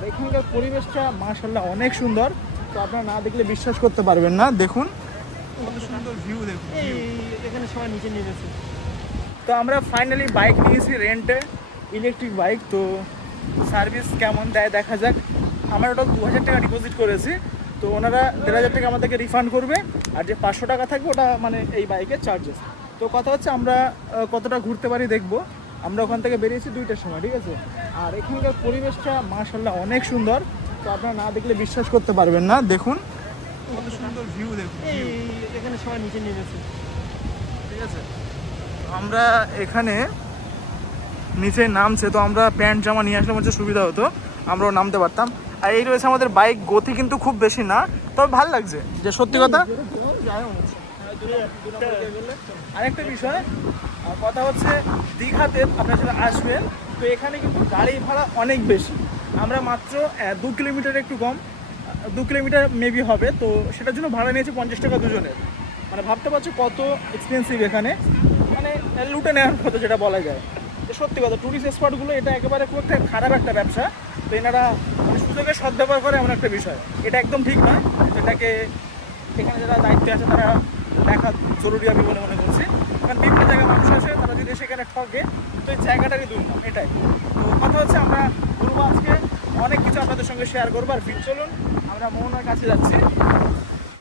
আর এখানকার পরিবেশটা মাশাআল্লাহ অনেক সুন্দর। তো আপনারা না দেখলে বিশ্বাস করতে পারবেন না। দেখুন কত সুন্দর ভিউ, দেখুন এখানে সবাই নিচে নেমেছে। তো আমরা ফাইনালি বাইক নিয়েছি রেন্টে, ইলেকট্রিক বাইক। তো সার্ভিস কেমন দেয় দেখা যাক। আমরা ওটা 2000 টাকা ডিপোজিট করেছি, তো ওনারা 1500 টাকা আমাদেরকে রিফান্ড করবে, আর যে 500 টাকা থাকবে ওটা মানে এই বাইকের চার্জেস। তো কথা হচ্ছে আমরা কতটা ঘুরতে পারি দেখবো। আমরা ওখান থেকে বেরিয়েছি 2টার সময়, ঠিক আছে। আর এখানকার পরিবেশটা মাশাআল্লাহ অনেক সুন্দর। তো আপনারা না দেখলে বিশ্বাস করতে পারবেন না। দেখুন কত সুন্দর ভিউ, দেখুন এখানে সবাই নিচে নেমেছে। ঠিক আছে। আমরা এখানে নিচে নামছে, তো আমরা প্যান্ট জামা নিয়ে আসলে হচ্ছে সুবিধা হতো, আমরাও নামতে পারতাম। আর এই রয়েছে আমাদের বাইক, গতি কিন্তু খুব বেশি না, তবে ভাল লাগছে যে সত্যি কথা। আরেকটা বিষয় কথা হচ্ছে, দীঘাতে আপনারা যারা আসবেন তো এখানে কিন্তু গাড়ি ভাড়া অনেক বেশি। আমরা মাত্র 2 কিলোমিটার একটু কম, 2 কিলোমিটার মেবি হবে, তো সেটার জন্য ভাড়া নিয়েছে 50 টাকা দুজনের। মানে ভাবতে পারছো কত এক্সপেন্সিভ এখানে, মানে লুটে নেওয়ার মতো যেটা বলা যায়। তো সত্যি কথা, ট্যুরিস্ট স্পটগুলো এটা একেবারে খুব একটা খারাপ একটা ব্যবসা। তো এনারা মানে সুযোগের সদ্ব্যবহার করে এমন একটা বিষয়, এটা একদম ঠিক নয়। যেটাকে এখানে যারা দায়িত্বে আছে তারা দেখা জরুরি আমি বলে মনে করছি। কারণ বিভিন্ন জায়গায় মানুষ আসে, তারা যদি সেখানে ঠকে তো এই জায়গাটারই দুর্নাম এটাই। তো কথা হচ্ছে আমরা ঘুরবো আজকে, অনেক কিছু আপনাদের সঙ্গে শেয়ার করবো। আর চলুন আমরা মোহনার কাছে যাচ্ছি।